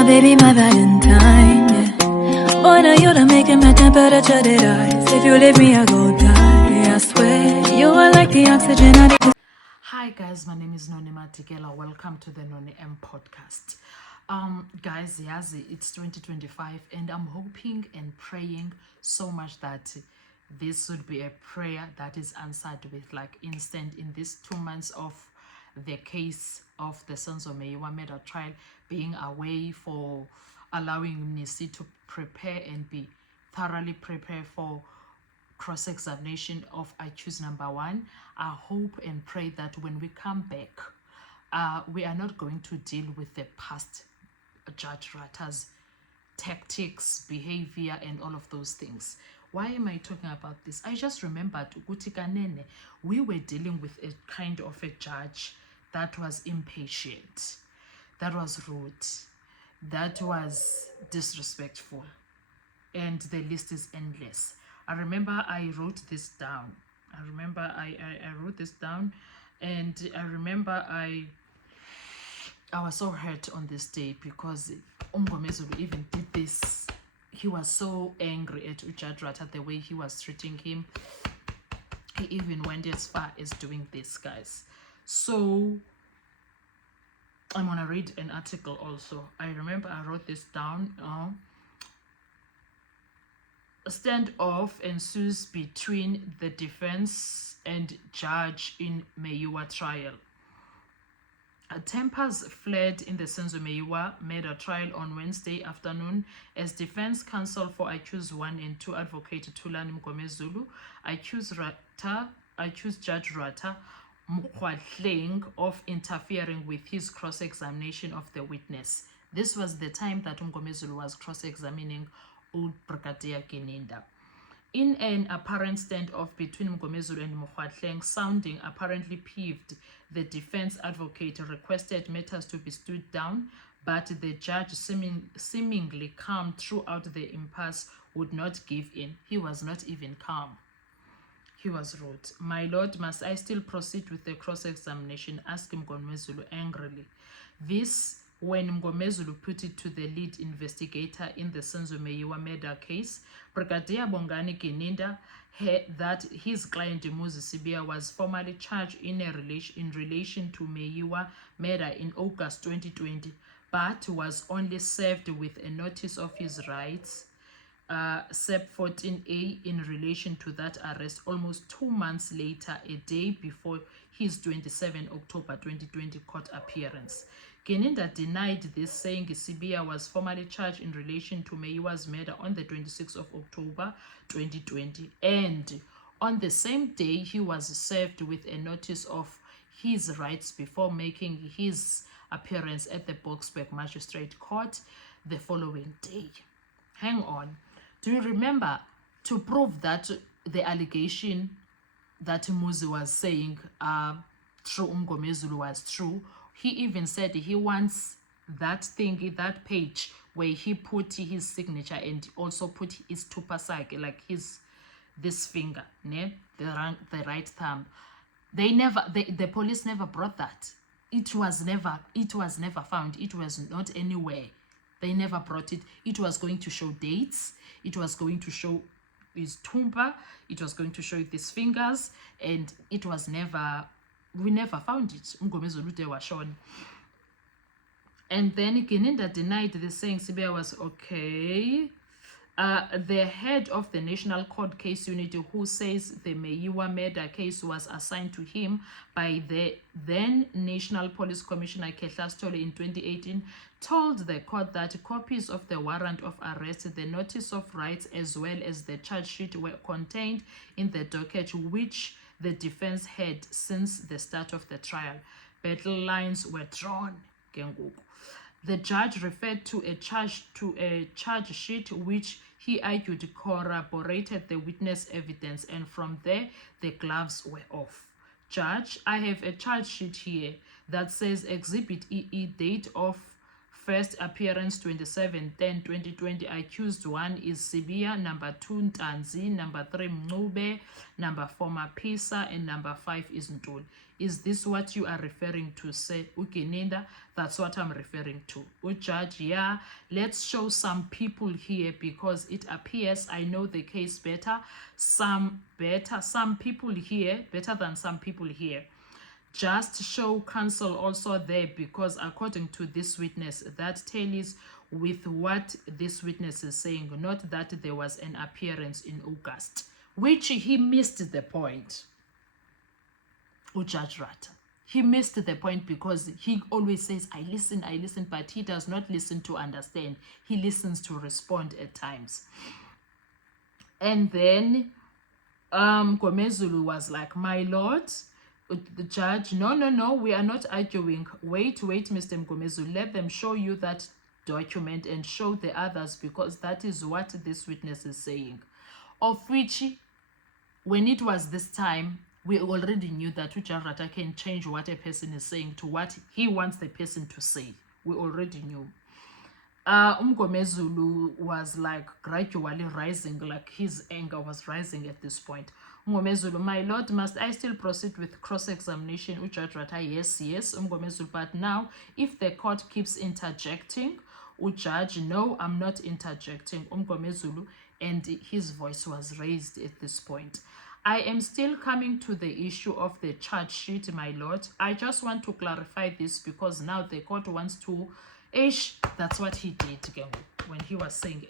my baby, my Valentine, yeah. Boy, now you're the making my temperature that rise. If you leave me, I go die, I swear. You are like the oxygen I need. Hi guys, my name is Noni Matikela. Welcome to the Noni M podcast. Guys, yes, it's 2025 and I'm hoping and praying so much that this would be a prayer that is answered with like instant in these 2 months of the case of the Senzo Meyiwa murder trial being away, for allowing Nisi to prepare and be thoroughly prepared for cross-examination of accused number 1. I hope and pray that when we come back, we are not going to deal with the past Judge Rata's tactics, behavior, and all of those things. Why am I talking about this? I just remembered Kanene, we were dealing with a kind of a judge that was impatient, that was rude, that was disrespectful, and the list is endless. I remember I wrote this down. I wrote this down, and I remember I was so hurt on this day because Ngomezulu even did this. He was so angry at Judge Rata, the way he was treating him. He even went as far as doing this, guys. So I'm gonna read an article also. I remember I wrote this down. A standoff ensues between the defense and judge in Meyiwa trial. Tempers fled in the Senzo Meyiwa murder trial on Wednesday afternoon as defense counsel for accused 1 and 2, advocate Thulani Mgomezulu, accused Judge Rata Mkwadleng of interfering with his cross-examination of the witness. This was the time that Mgomezulu was cross-examining old Brigadier Geninda. In an apparent standoff between Mgomezulu and Mkwadleng, sounding apparently peeved, the defense advocate requested matters to be stood down, but the judge, seemingly calm throughout the impasse, would not give in. He was not even calm. He was rude. "My lord, must I still proceed with the cross-examination?" asked Mgomezulu angrily. This when Mgomezulu put it to the lead investigator in the Senzo Meyiwa murder case, Brigadier Bongani Geninda, that his client Muzi Sibia was formally charged in relation to Meyiwa murder in August 2020, but was only served with a notice of his rights, SEP 14A, in relation to that arrest almost 2 months later, a day before his 27 October 2020 court appearance. Geninda denied this, saying Sibia was formally charged in relation to Meyiwa's murder on the 26th of October 2020, and on the same day he was served with a notice of his rights before making his appearance at the Boksburg Magistrate Court the following day. Hang on. Do you remember, to prove that the allegation that Muzi was saying through Mgomezulu was true, he even said he wants that thing, that page where he put his signature and also put his tupasake, like this finger, ne? the right thumb. The police never brought that. It was never found. It was not anywhere. They never brought it. It was going to show dates. It was going to show his tumba. It was going to show these fingers, and it was never. We never found it. Mgomezulu was shown. And then Geninda denied this, saying Sibia was okay. The head of the National Court Case Unit, who says the Meyiwa murder case was assigned to him by the then National Police Commissioner Kehla Stole in 2018, told the court that copies of the warrant of arrest, the notice of rights, as well as the charge sheet were contained in the docket which the defense had since the start of the trial. Battle lines were drawn. The judge referred to a charge sheet which he argued corroborated the witness evidence, and from there the gloves were off. "Judge, I have a charge sheet here that says Exhibit EE, date of First appearance 27/10/2020. Accused 1 is Sibia, number 2 Ntanzi, number 3 Mncube, number 4 Mapisa, and number 5 is Ntuli. Is this what you are referring to? Say Ukininda, that's what I'm referring to. Judge, yeah, let's show some people here because it appears I know the case better. Some people here, better than some people here. Just show counsel also there because according to this witness, that tallies with what this witness is saying, not that there was an appearance in August, which he missed the point. Judge Rata. He missed the point because he always says, I listen, but he does not listen to understand. He listens to respond at times. And then Gomezulu was like, my lord, the judge, no, we are not arguing. Wait, Mr. Mgomezulu, let them show you that document and show the others because that is what this witness is saying. Of which, when it was this time, we already knew that Ujarata can change what a person is saying to what he wants the person to say. We already knew. Mgomezulu was like gradually rising, like his anger was rising at this point. Mgomezulu, my lord, must I still proceed with cross-examination? Ujarata, yes. Mgomezulu, but now if the court keeps interjecting, Judge, no, I'm not interjecting. Mgomezulu, and his voice was raised at this point. I am still coming to the issue of the charge sheet, my lord. I just want to clarify this because now the court wants to that's what he did when he was saying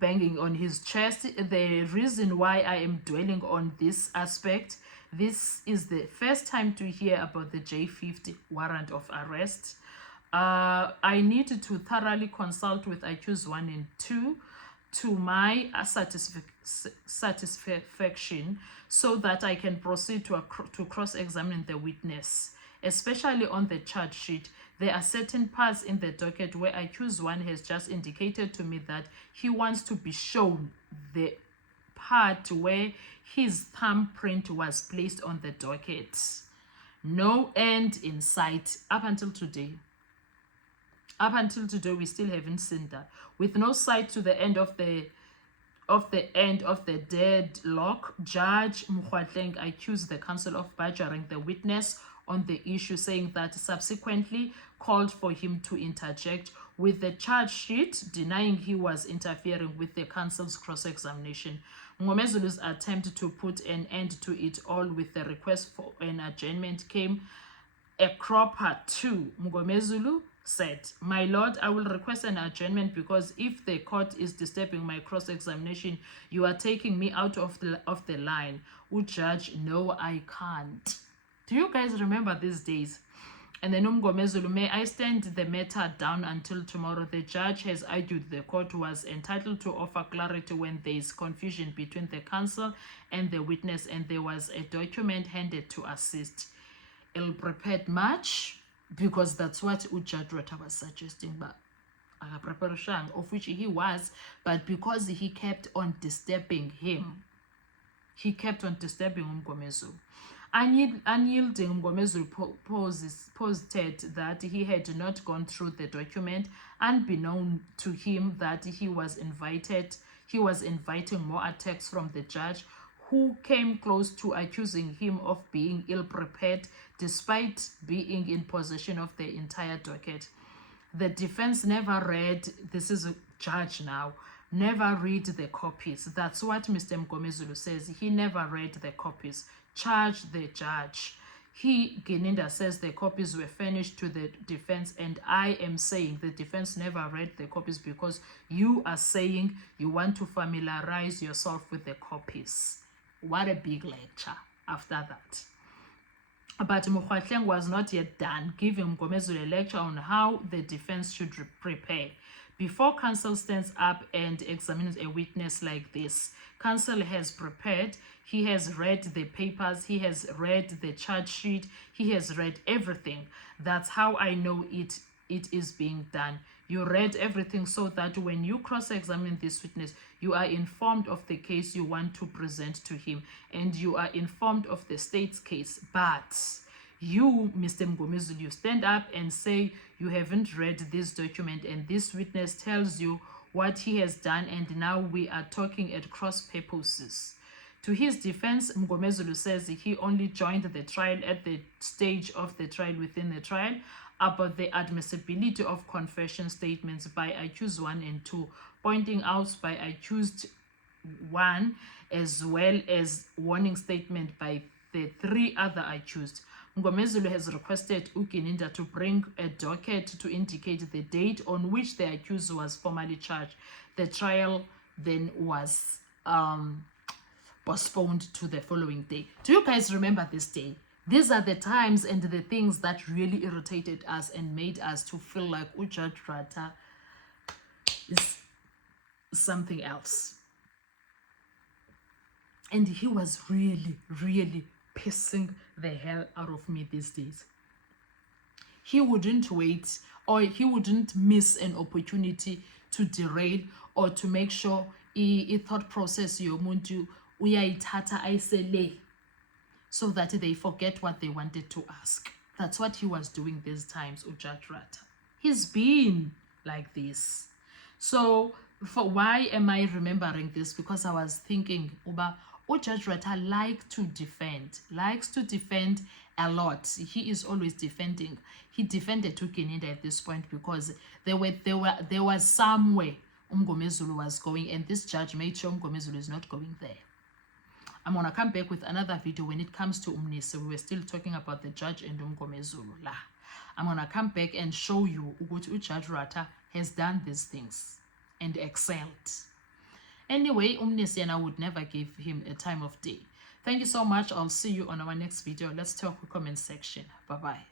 banging on his chest. The reason why I am dwelling on this aspect, this is the first time to hear about the J50 warrant of arrest. I need to thoroughly consult with accused 1 and 2 to my satisfaction so that I can proceed to cross-examine the witness, especially on the charge sheet. There are certain parts in the docket where accused 1 has just indicated to me that he wants to be shown the part where his thumbprint was placed on the docket. No end in sight up until today. Up until today, we still haven't seen that. With no sight to the end of the deadlock, Judge Mkhwatleng accused the counsel of badgering the witness on the issue, saying that subsequently called for him to interject with the charge sheet, denying he was interfering with the counsel's cross-examination. Mgomezulu's attempt to put an end to it all with the request for an adjournment came a cropper too. Mgomezulu said, my lord, I will request an adjournment because if the court is disturbing my cross-examination, you are taking me out of the line. Judge, no, I can't. Do you guys remember these days? And then Mgomezulu, may I stand the matter down until tomorrow? The judge has argued the court was entitled to offer clarity when there is confusion between the counsel and the witness, and there was a document handed to assist. Ill-prepared much? Because that's what Judge Rata was suggesting, but of which he was, but because he kept on disturbing him, he kept on disturbing Mgomezulu. Unyielding Mgomezulu posted that he had not gone through the document, unbeknown to him that he was inviting more attacks from the judge, who came close to accusing him of being ill-prepared despite being in possession of the entire docket. The defense never read, this is a judge now, never read the copies. That's what Mr. Mgomezulu says. He never read the copies. Charge the judge. Geninda says the copies were furnished to the defense, and I am saying the defense never read the copies because you are saying you want to familiarize yourself with the copies. What a big lecture after that. But Mkhwatleng was not yet done, giving Mgomezulu a lecture on how the defense should prepare. Before counsel stands up and examines a witness like this, counsel has prepared, he has read the papers, he has read the charge sheet, he has read everything. That's how I know it is being done. You read everything so that when you cross-examine this witness, you are informed of the case you want to present to him, and you are informed of the state's case, but You, Mr. Mngomezulu, you stand up and say you haven't read this document and this witness tells you what he has done, and now we are talking at cross purposes. To his defense, Mngomezulu says he only joined the trial at the stage of the trial within the trial about the admissibility of confession statements by accused 1 and 2, pointing out by accused 1 as well as warning statement by the 3 other accused. Mngomezulu has requested Ukininda to bring a docket to indicate the date on which the accused was formally charged. The trial then was postponed to the following day. Do you guys remember this day? These are the times and the things that really irritated us and made us to feel like Judge Rata is something else. And he was really, really pissing the hell out of me these days. He wouldn't wait, or he wouldn't miss an opportunity to derail or to make sure he thought process yomuntu uyayithatha ayisele, so that they forget what they wanted to ask. That's what he was doing these times, Judge Rata. He's been like this. So for why am I remembering this? Because I was thinking about Judge Rata likes to defend a lot. He is always defending. He defended Tukininda at this point because there was somewhere Mngomezulu was going, and this judge made sure Mngomezulu is not going there. I'm gonna come back with another video when it comes to Umnisi. We were still talking about the judge and Mngomezulu. I'm gonna come back and show you what Judge Rata has done these things and excelled. Anyway, Umnisi, and I would never give him a time of day. Thank you so much. I'll see you on our next video. Let's talk in the comment section. Bye-bye.